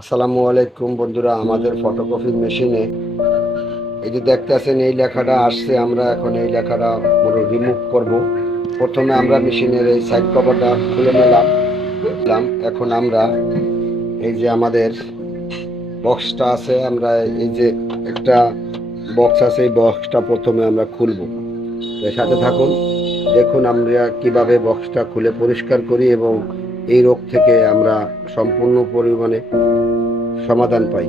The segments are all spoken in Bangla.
আসসালামু আলাইকুম বন্ধুরা, আমাদের ফটোকপি মেশিনে এই যে দেখতেছেন এই লেখাটা আসছে। আমরা এখন এই লেখাটা পুরো রিমুভ করব। প্রথমে আমরা মেশিনের এই সাইড কভারটা খুলে নিলাম। এখন আমরা এই যে আমাদের বক্সটা আছে, আমরা এই যে একটা বক্স আছে, এই বক্সটা প্রথমে আমরা খুলব। এর সাথে থাকুন, দেখুন আমরা কিভাবে বক্সটা খুলে পরিষ্কার করি এবং এই রোগ থেকে আমরা সম্পূর্ণ পরিমাণে সমাধান পাই।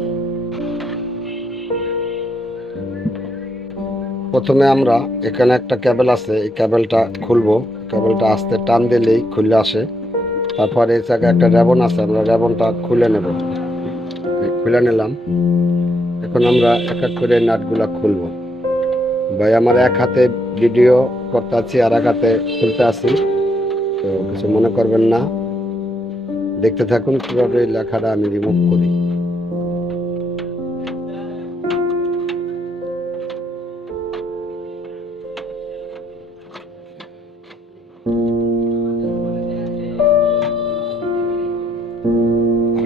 প্রথমে আমরা এখানে একটা কেবল আছে, এই কেবলটা খুলবো। কেবলটা আস্তে টান দিলেই খুলে আসে। তারপর এই জায়গায় একটা রেবন আছে, আমরা রেবনটা খুলে নেব। খুলে নিলাম। এখন আমরা এক এক করে নাটগুলা খুলবো। ভাই আমার এক হাতে ভিডিও করতে আছি আর এক হাতে খুলতে আছি, তো কিছু মনে করবেন না। দেখতে থাকুন কিভাবে লেখাটা আমি রিমুভ করি।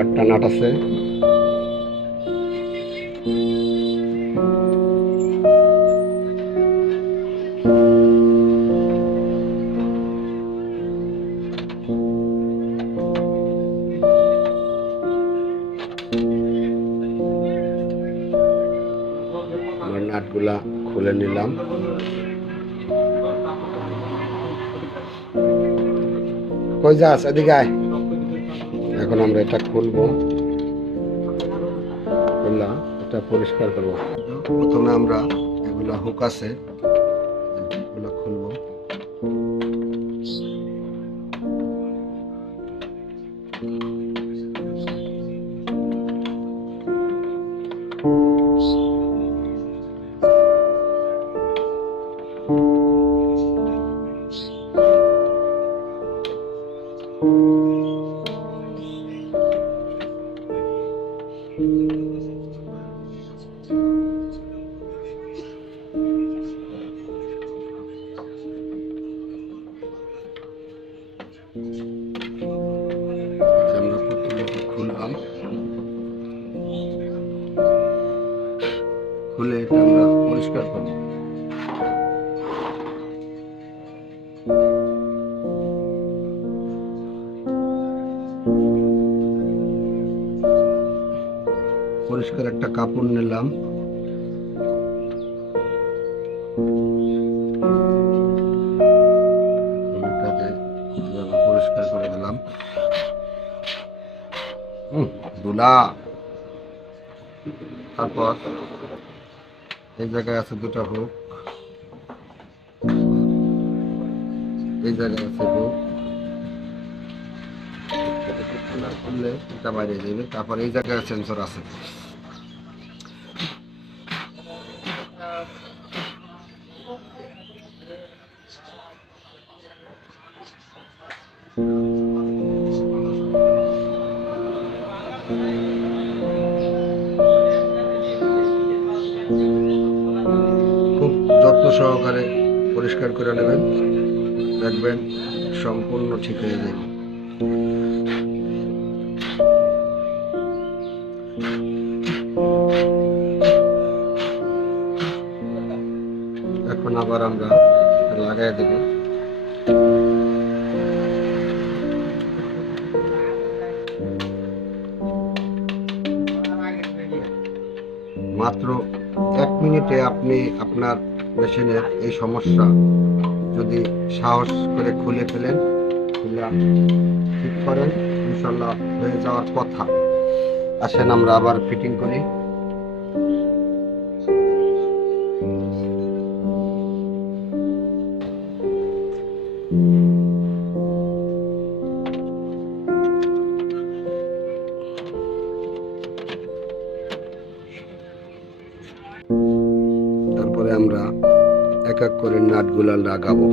একটা নাট আছে, নাটগুলা খুলে নিলাম। কই যাস, এদিকে আয়। এখন আমরা এটা খুলবো, খুললাম, এটা পরিষ্কার করবো। প্রথমে আমরা এগুলা হুক আছে, এগুলো খুলবো। আমরা প্রথমে খুললাম, খুলে এটা আমরা পরিষ্কার করব। পরিষ্কার একটা কাপড় নিলাম, পরিষ্কার করে দিলাম। ধুলা। তারপর এই জায়গায় আছে দুটো হুক, এই জায়গায় আছে হুক। খুললে এটা বাইরে যাবে। তারপর এই জায়গায় সেন্সর আছে। খুব যত্ন সহকারে পরিষ্কার করে নেবেন, দেখবেন সম্পূর্ণ ঠিক হয়ে যাবে। এখন আবার আমরা লাগাই দেব। মাত্র 1 মিনিটে আপনি আপনার মেশিনের এই সমস্যা যদি সাহস করে খুলে ফেলেন, ঠিক করেন, ইনশাল্লাহ হয়ে যাওয়ার কথা। আসেন আমরা আবার ফিটিং করি। তারপরে আমরা এক এক করে নাটগুলা লাগাবো।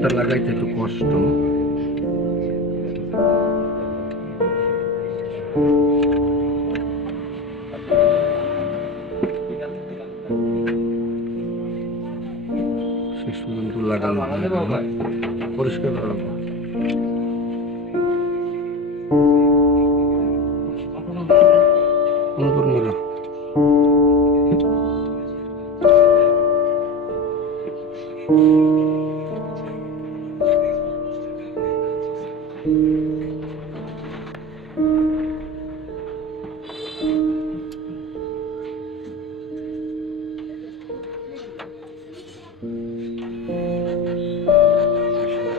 কালারটা লাগাইতে একটু কষ্ট। শেষ পর্যন্ত লাগানো পরিষ্কার করা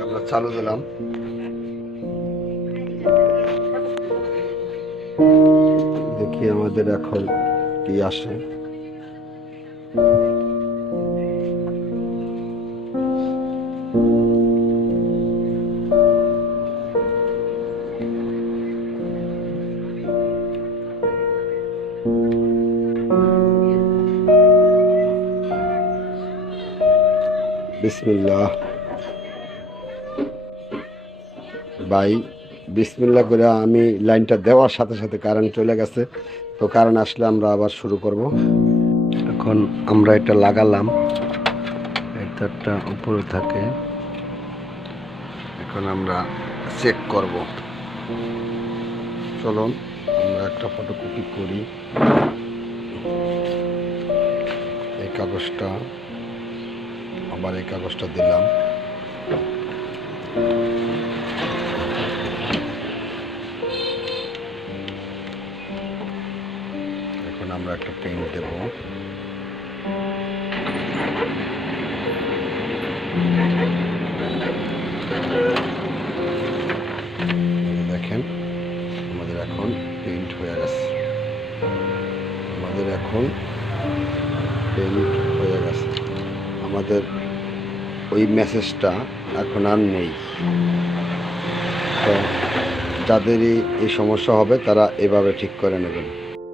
আমরা চালু দিলাম। দেখি আমাদের এখন কি আসে। বিসমিল্লাহ ভাই, বিসমিল্লাহ করে আমি লাইনটা দেওয়ার সাথে সাথে কারেন্ট চলে গেছে। তো কারেন্ট আসলে আমরা আবার শুরু করব। এখন আমরা এটা লাগালাম, এটা উপরে থাকে। এখন আমরা চেক করব। চলুন আমরা একটা ফটোকপি করি। এই কাগজটা আবার এই কাগজটা দিলাম। এখন আমরা একটা পেইন্ট দেব। দেখেন আমাদের এখন পেইন্ট হয়ে গেছে। আমাদের ওই মেসেজটা এখন আর নেই। তো যাদেরই এই সমস্যা হবে তারা এভাবে ঠিক করে নেবেন।